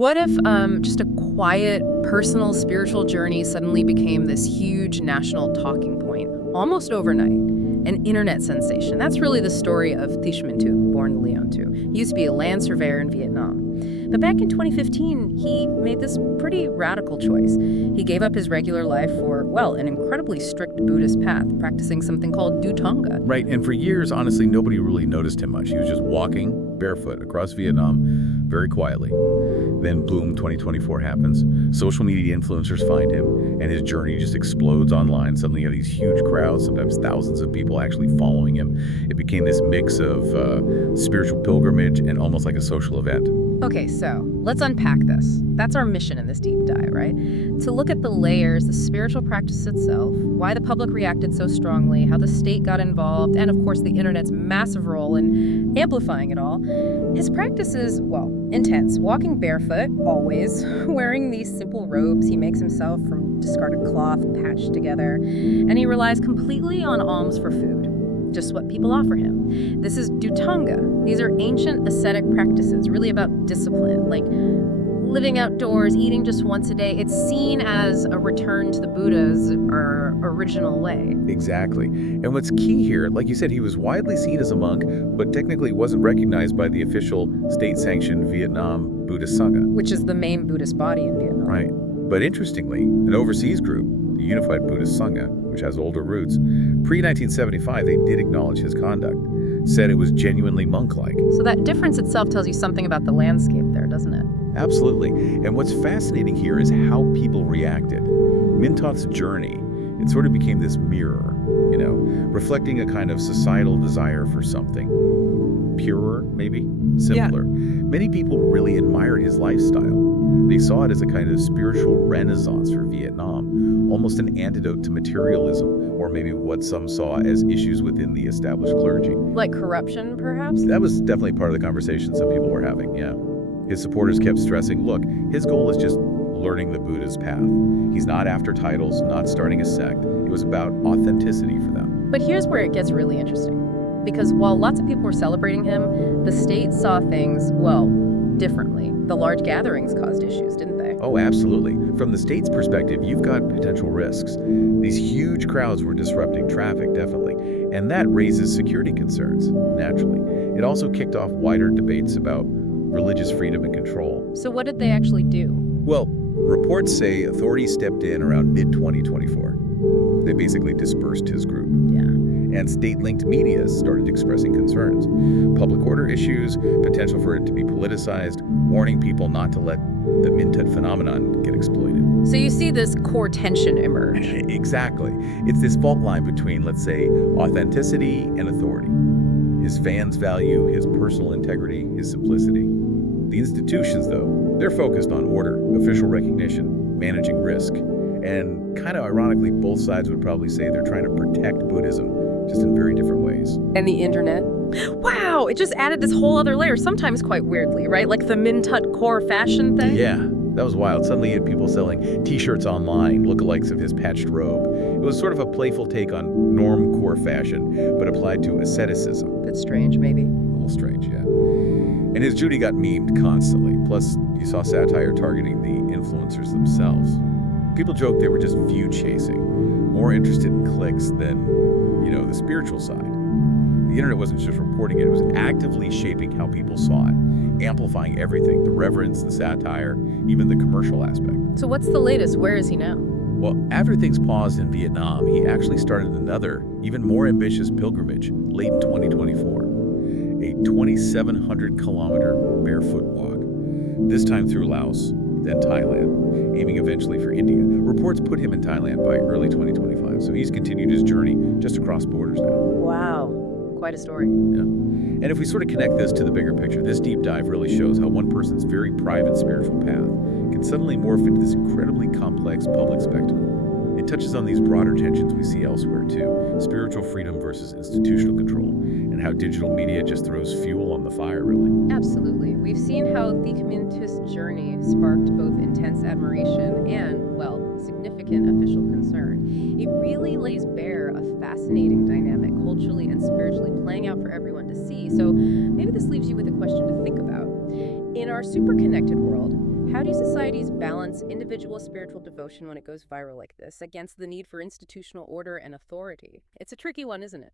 What if just a quiet, personal, spiritual journey suddenly became this huge national talking point, almost overnight? An internet sensation. That's really the story of Thích Minh Tuệ, born Leon too. He used to be a land surveyor in Vietnam. But back in 2015, he made this pretty radical choice. He gave up his regular life for, well, an incredibly strict Buddhist path, practicing something called Thanga. Right, and for years, honestly, nobody really noticed him much. He was just walking barefoot across Vietnam very quietly. Then, boom, 2024 happens. Social media influencers find him, and his journey just explodes online. Suddenly you have these huge crowds, sometimes thousands of people actually following him. It became this mix of spiritual pilgrimage and almost like a social event. Okay, so let's unpack this. That's our mission in this deep dive, right? To look at the layers, the spiritual practice itself, why the public reacted so strongly, how the state got involved, and of course the internet's massive role in amplifying it all. His practice is, well, intense. Walking barefoot, always, wearing these simple robes he makes himself from discarded cloth patched together, and he relies completely on alms for food. Just what people offer him. This is Thanga. These are ancient ascetic practices, really about discipline, like living outdoors, eating just once a day. It's seen as a return to the Buddha's original way. Exactly. And what's key here, like you said, he was widely seen as a monk, but technically wasn't recognized by the official state-sanctioned Vietnam Buddhist Sangha. Which is the main Buddhist body in Vietnam. Right. But interestingly, an overseas group, the Unified Buddhist Sangha, which has older roots, pre-1975, they did acknowledge his conduct, said it was genuinely monk-like. So that difference itself tells you something about the landscape there, doesn't it? Absolutely. And what's fascinating here is how people reacted. Minh Tuệ's journey, it sort of became this mirror, reflecting a kind of societal desire for something purer, maybe, simpler. Yeah. Many people really admired his lifestyle. They saw it as a kind of spiritual renaissance for Vietnam, almost an antidote to materialism, or maybe what some saw as issues within the established clergy. Like corruption, perhaps? That was definitely part of the conversation some people were having, yeah. His supporters kept stressing, look, his goal is just learning the Buddha's path. He's not after titles, not starting a sect. It was about authenticity for them. But here's where it gets really interesting. Because while lots of people were celebrating him, the state saw things, well, differently. The large gatherings caused issues, didn't they? Oh, absolutely. From the state's perspective, you've got potential risks. These huge crowds were disrupting traffic, definitely. And that raises security concerns, naturally. It also kicked off wider debates about religious freedom and control. So what did they actually do? Well, reports say authorities stepped in around mid-2024. They basically dispersed his group. Yeah. And state-linked media started expressing concerns. Public order issues, potential for it to be politicized, warning people not to let the Minh Tuệ phenomenon get exploited. So you see this core tension emerge. Exactly. It's this fault line between, let's say, authenticity and authority. His fans value his personal integrity, his simplicity. The institutions, though, they're focused on order, official recognition, managing risk. And kind of ironically, both sides would probably say they're trying to protect Buddhism, just in very different ways. And the internet? Wow, it just added this whole other layer, sometimes quite weirdly, right? Like the Minh Tuệ core fashion thing? Yeah, that was wild. Suddenly you had people selling t-shirts online, lookalikes of his patched robe. It was sort of a playful take on norm-core fashion, but applied to asceticism. Bit strange, maybe. A little strange, yeah. And his Judy got memed constantly. Plus, you saw satire targeting the influencers themselves. People joked they were just view-chasing, more interested in clicks than, the spiritual side. The internet wasn't just reporting it was actively shaping how people saw it, amplifying everything, the reverence, the satire, even the commercial aspect. So what's the latest? Where is he now? Well, after things paused in Vietnam, he actually started another, even more ambitious pilgrimage late in 2024, a 2,700-kilometer barefoot walk, this time through Laos, then Thailand, aiming eventually for India. Reports put him in Thailand by early 2025, so he's continued his journey just across borders now. Wow, quite a story. Yeah. And if we sort of connect this to the bigger picture, this deep dive really shows how one person's very private spiritual path can suddenly morph into this incredibly complex public spectacle. It touches on these broader tensions we see elsewhere too, spiritual freedom versus institutional control, and how digital media just throws fuel on the fire, really. Absolutely. We've seen how Thích Minh Tuệ's journey sparked both intense admiration and, well, significant official concern. It really lays bare a fascinating dynamic culturally and spiritually playing out for everyone to see. So maybe this leaves you with a question to think about. In our super connected world, how How do societies balance individual spiritual devotion when it goes viral like this against the need for institutional order and authority? It's a tricky one, isn't it?